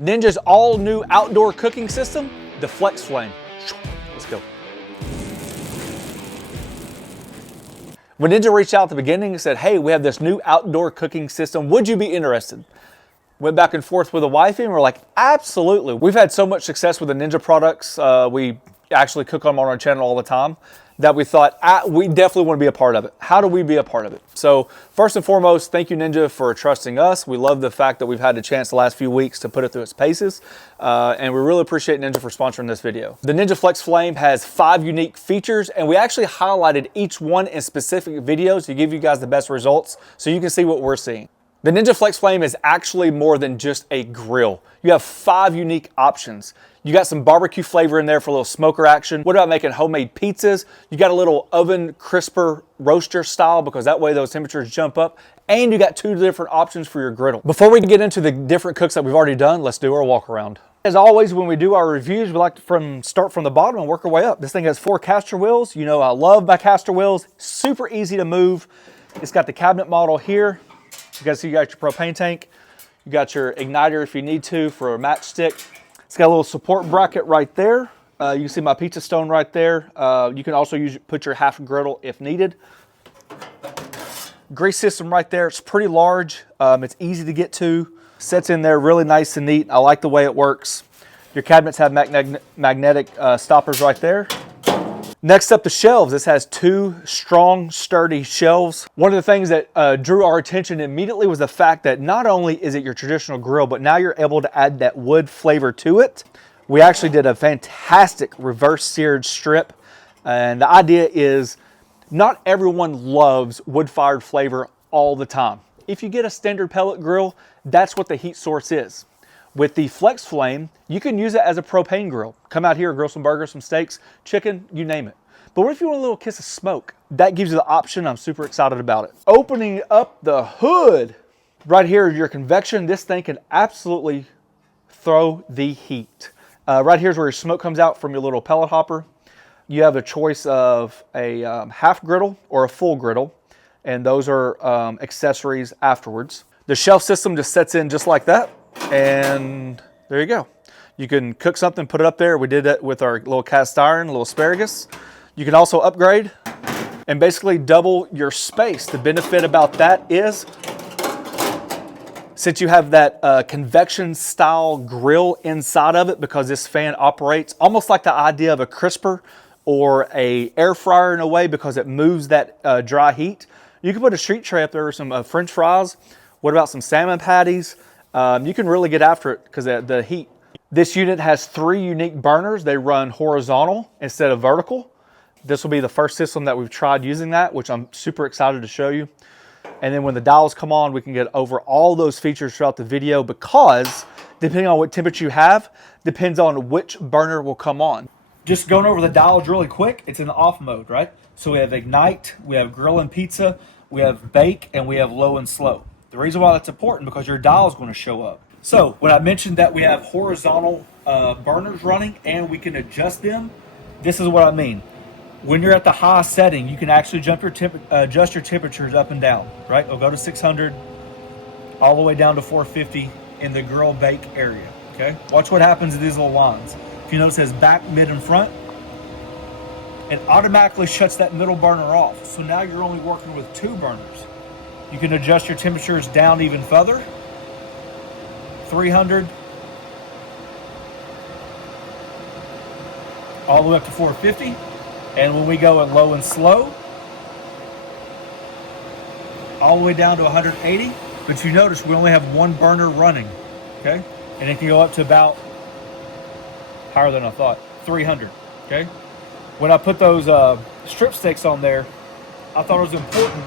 Ninja's all new outdoor cooking system, the FlexFlame. Let's go. When Ninja reached out at the beginning and said, hey, we have this new outdoor cooking system, would you be interested? Went back and forth with the wifey and we're like, absolutely. We've had so much success with the Ninja products. We actually cook them on our channel all the time that we thought, we definitely want to be a part of it. How do we be a part of it? So first and foremost, thank you Ninja for trusting us. We love the fact that we've had a chance the last few weeks to put it through its paces. And we really appreciate Ninja for sponsoring this video. The Ninja FlexFlame has 5 unique features and we actually highlighted each one in specific videos to give you guys the best results so you can see what we're seeing. The Ninja FlexFlame is actually more than just a grill. You have 5 unique options. You got some barbecue flavor in there for a little smoker action. What about making homemade pizzas? You got a little oven crisper roaster style because that way those temperatures jump up. And you got 2 different options for your griddle. Before we get into the different cooks that we've already done, let's do our walk around. As always, when we do our reviews, we like to start from the bottom and work our way up. This thing has 4 caster wheels. You know I love my caster wheels. Super easy to move. It's got the cabinet model here. You guys see you got your propane tank. You got your igniter if you need to for a matchstick. It's got a little support bracket right there. You can see my pizza stone right there. You can also put your half griddle if needed. Grease system right there. It's pretty large. It's easy to get to. Sets in there really nice and neat. I like the way it works. Your cabinets have magnetic stoppers right there. Next up, the shelves. This has 2 strong, sturdy shelves. One of the things that drew our attention immediately was the fact that not only is it your traditional grill, but now you're able to add that wood flavor to it. We actually did a fantastic reverse seared strip. And the idea is not everyone loves wood-fired flavor all the time. If you get a standard pellet grill, that's what the heat source is. With the FlexFlame, you can use it as a propane grill. Come out here, grill some burgers, some steaks, chicken, you name it. But what if you want a little kiss of smoke? That gives you the option. I'm super excited about it. Opening up the hood. Right here is your convection. This thing can absolutely throw the heat. Right here is where your smoke comes out from your little pellet hopper. You have a choice of a half griddle or a full griddle. And those are accessories afterwards. The shelf system just sets in just like that. And there you go. You can cook something, put it up there. We did that with our little cast iron, a little asparagus. You can also upgrade and basically double your space. The benefit about that is, since you have that convection style grill inside of it, because this fan operates almost like the idea of a crisper or a air fryer in a way, because it moves that dry heat. You can put a street tray up there with some French fries. What about some salmon patties? You can really get after it because of the heat. This unit has 3 unique burners. They run horizontal instead of vertical. This will be the first system that we've tried using that, which I'm super excited to show you. And then when the dials come on, we can get over all those features throughout the video, because depending on what temperature you have, depends on which burner will come on. Just going over the dials really quick, it's in the off mode, right? So we have ignite, we have grill and pizza, we have bake, and we have low and slow. The reason why that's important, because your dial is going to show up. So when I mentioned that we have horizontal burners running and we can adjust them, this is what I mean. When you're at the high setting, you can actually adjust your temperatures up and down, right? It'll go to 600 all the way down to 450 in the grill bake area, okay? Watch what happens to these little lines. If you notice it says back, mid, and front, it automatically shuts that middle burner off. So now you're only working with 2 burners. You can adjust your temperatures down even further. 300. All the way up to 450. And when we go in low and slow, all the way down to 180. But you notice we only have 1 burner running, okay? And it can go up to about, higher than I thought, 300, okay? When I put those strip steaks on there, I thought it was important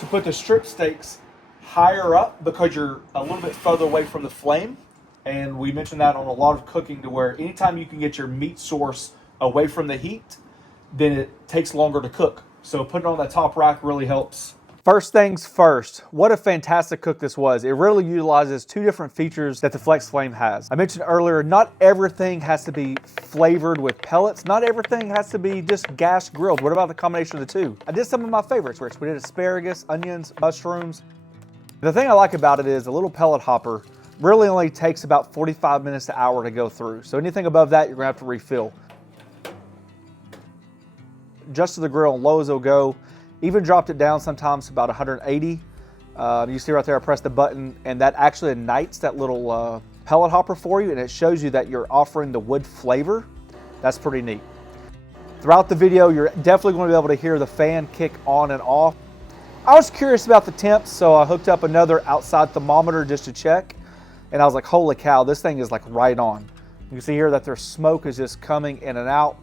to put the strip steaks higher up because you're a little bit further away from the flame. And we mentioned that on a lot of cooking, to where anytime you can get your meat source away from the heat, then it takes longer to cook. So putting it on that top rack really helps. First things first, what a fantastic cook this was. It really utilizes 2 different features that the FlexFlame has. I mentioned earlier, not everything has to be flavored with pellets. Not everything has to be just gas grilled. What about the combination of the 2? I did some of my favorites, Rich. We did asparagus, onions, mushrooms. The thing I like about it is the little pellet hopper Really only takes about 45 minutes to an hour to go through. So anything above that, you're gonna have to refill. Just to the grill, low as it'll go. Even dropped it down sometimes about 180. You see right there, I pressed the button, and that actually ignites that little pellet hopper for you, and it shows you that you're offering the wood flavor. That's pretty neat. Throughout the video, you're definitely going to be able to hear the fan kick on and off. I was curious about the temps, so I hooked up another outside thermometer just to check, and I was like, holy cow, this thing is like right on. You can see here that their smoke is just coming in and out,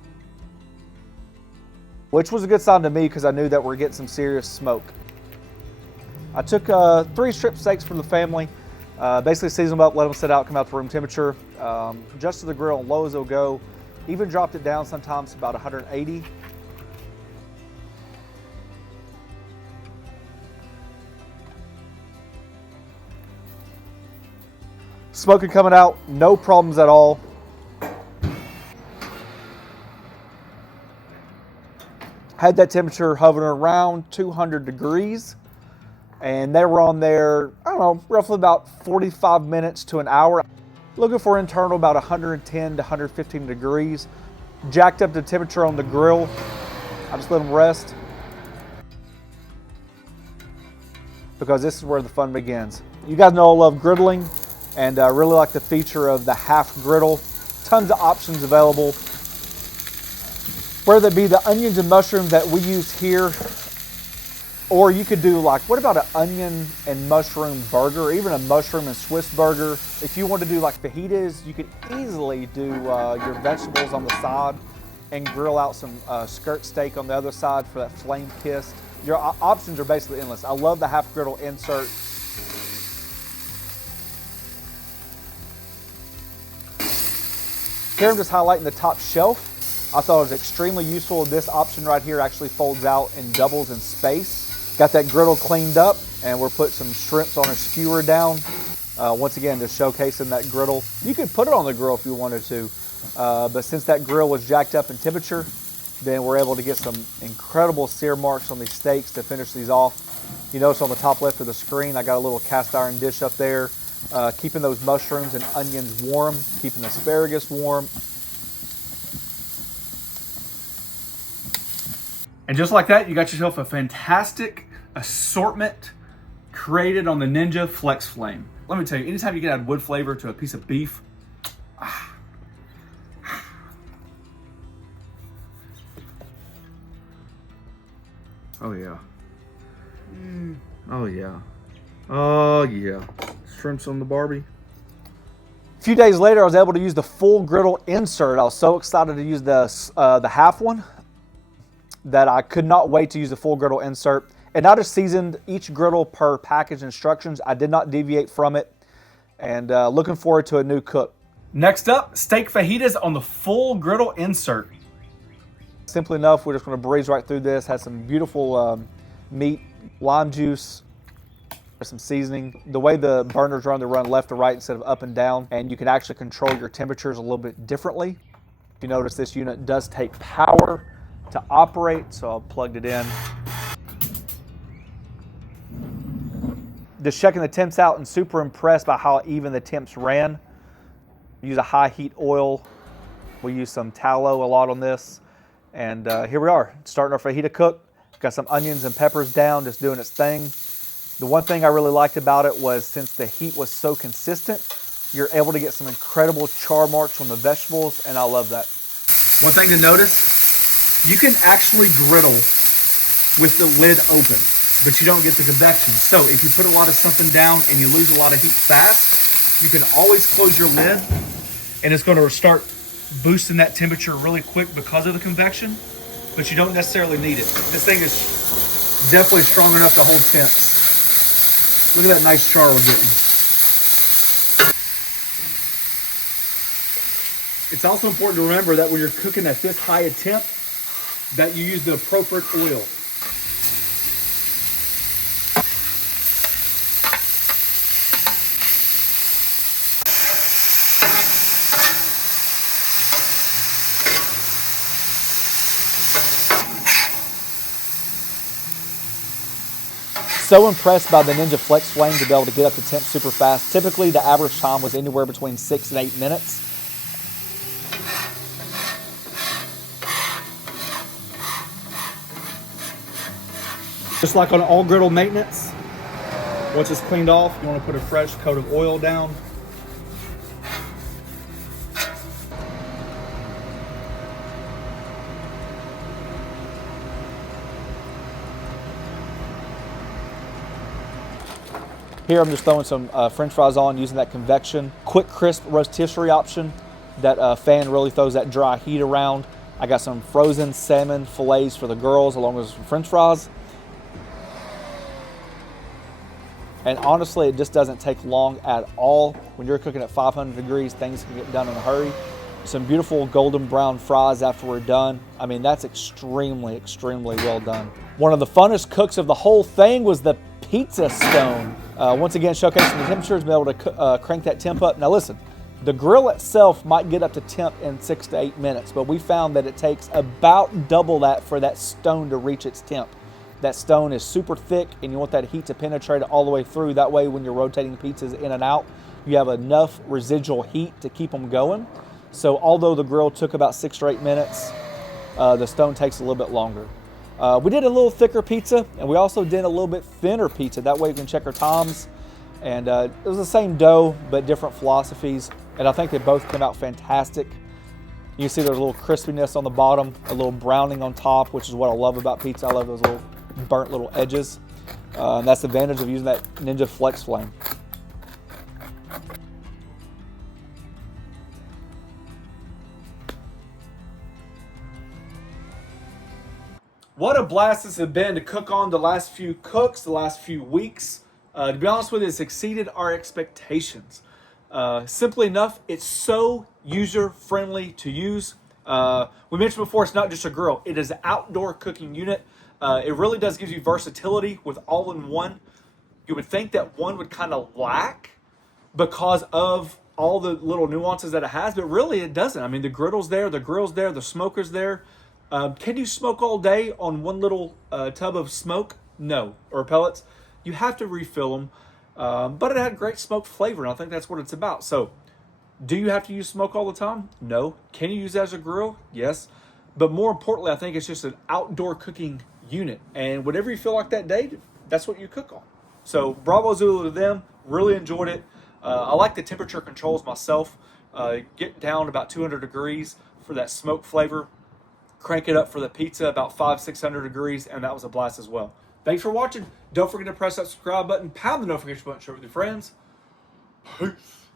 which was a good sign to me because I knew that we're getting some serious smoke. I took 3 strip steaks for the family, basically seasoned them up, let them sit out, come out to room temperature, just to the grill, low as it'll go. Even dropped it down sometimes about 180. Smoking coming out, no problems at all. Had that temperature hovering around 200 degrees, and they were on there, I don't know, roughly about 45 minutes to an hour. Looking for internal about 110 to 115 degrees. Jacked up the temperature on the grill. I just let them rest because this is where the fun begins. You guys know I love griddling, and I really like the feature of the half griddle. Tons of options available. Whether it be the onions and mushrooms that we use here, or you could do like, what about an onion and mushroom burger, or even a mushroom and Swiss burger? If you want to do like fajitas, you could easily do your vegetables on the side and grill out some skirt steak on the other side for that flame kiss. Your options are basically endless. I love the half griddle insert. Here I'm just highlighting the top shelf. I thought it was extremely useful. This option right here actually folds out and doubles in space. Got that griddle cleaned up, and we're putting some shrimps on a skewer down. Once again, just showcasing that griddle. You could put it on the grill if you wanted to, but since that grill was jacked up in temperature, then we're able to get some incredible sear marks on these steaks to finish these off. You notice on the top left of the screen, I got a little cast iron dish up there, keeping those mushrooms and onions warm, keeping the asparagus warm. And just like that, you got yourself a fantastic assortment created on the Ninja FlexFlame. Let me tell you, anytime you can add wood flavor to a piece of beef, oh yeah. Oh yeah. Oh yeah. Shrimps on the Barbie. A few days later, I was able to use the full griddle insert. I was so excited to use the half one that I could not wait to use the full griddle insert. And I just seasoned each griddle per package instructions. I did not deviate from it. And looking forward to a new cook. Next up, steak fajitas on the full griddle insert. Simply enough, we're just gonna breeze right through this. Has some beautiful meat, lime juice, some seasoning. The way the burners run, they run left to right instead of up and down. And you can actually control your temperatures a little bit differently. You notice this unit does take power to operate, so I plugged it in. Just checking the temps out and super impressed by how even the temps ran. Use a high heat oil. We use some tallow a lot on this. And here we are, starting our fajita cook. Got some onions and peppers down, just doing its thing. The one thing I really liked about it was since the heat was so consistent, you're able to get some incredible char marks on the vegetables, and I love that. One thing to notice, you can actually griddle with the lid open, but you don't get the convection. So if you put a lot of something down and you lose a lot of heat fast, you can always close your lid and it's gonna start boosting that temperature really quick because of the convection, but you don't necessarily need it. This thing is definitely strong enough to hold temps. Look at that nice char we're getting. It's also important to remember that when you're cooking at this high a temp, that you use the appropriate oil. so impressed by the Ninja FlexFlame to be able to get up to temp super fast. Typically, the average time was anywhere between 6 and 8 minutes. Just like on all griddle maintenance, once it's cleaned off, you want to put a fresh coat of oil down. Here I'm just throwing some French fries on using that convection quick crisp rotisserie option. That fan really throws that dry heat around. I got some frozen salmon fillets for the girls along with some French fries. And honestly, it just doesn't take long at all. When you're cooking at 500 degrees, things can get done in a hurry. Some beautiful golden brown fries after we're done. I mean, that's extremely, extremely well done. One of the funnest cooks of the whole thing was the pizza stone. Once again, showcasing the temperatures, be able to crank that temp up. Now listen, the grill itself might get up to temp in 6 to 8 minutes, but we found that it takes about double that for that stone to reach its temp. That stone is super thick and you want that heat to penetrate it all the way through. That way when you're rotating pizzas in and out, you have enough residual heat to keep them going. So although the grill took about 6 or 8 minutes, the stone takes a little bit longer. We did a little thicker pizza and we also did a little bit thinner pizza. That way we can check our times. And it was the same dough, but different philosophies. And I think they both came out fantastic. You can see there's a little crispiness on the bottom, a little browning on top, which is what I love about pizza. I love those little burnt little edges. And that's the advantage of using that Ninja FlexFlame. What a blast this has been to cook on the last few cooks, the last few weeks. To be honest with you, it's exceeded our expectations. Simply enough, it's so user-friendly to use. We mentioned before, it's not just a grill. It is an outdoor cooking unit. It really does give you versatility with all-in-one. You would think that one would kind of lack because of all the little nuances that it has, but really it doesn't. I mean, the griddle's there, the grill's there, the smoker's there. Can you smoke all day on one little tub of smoke? No, or pellets. You have to refill them, but it had great smoke flavor, and I think that's what it's about. So, do you have to use smoke all the time? No. Can you use it as a grill? Yes. But more importantly, I think it's just an outdoor cooking unit, and whatever you feel like that day, that's what you cook on. So, bravo Zulu to them. Really enjoyed it. I like the temperature controls myself. Get down about 200 degrees for that smoke flavor. Crank it up for the pizza about 500-600 degrees, and that was a blast as well. Thanks for watching. Don't forget to press that subscribe button, pound the notification button, share it with your friends. Peace.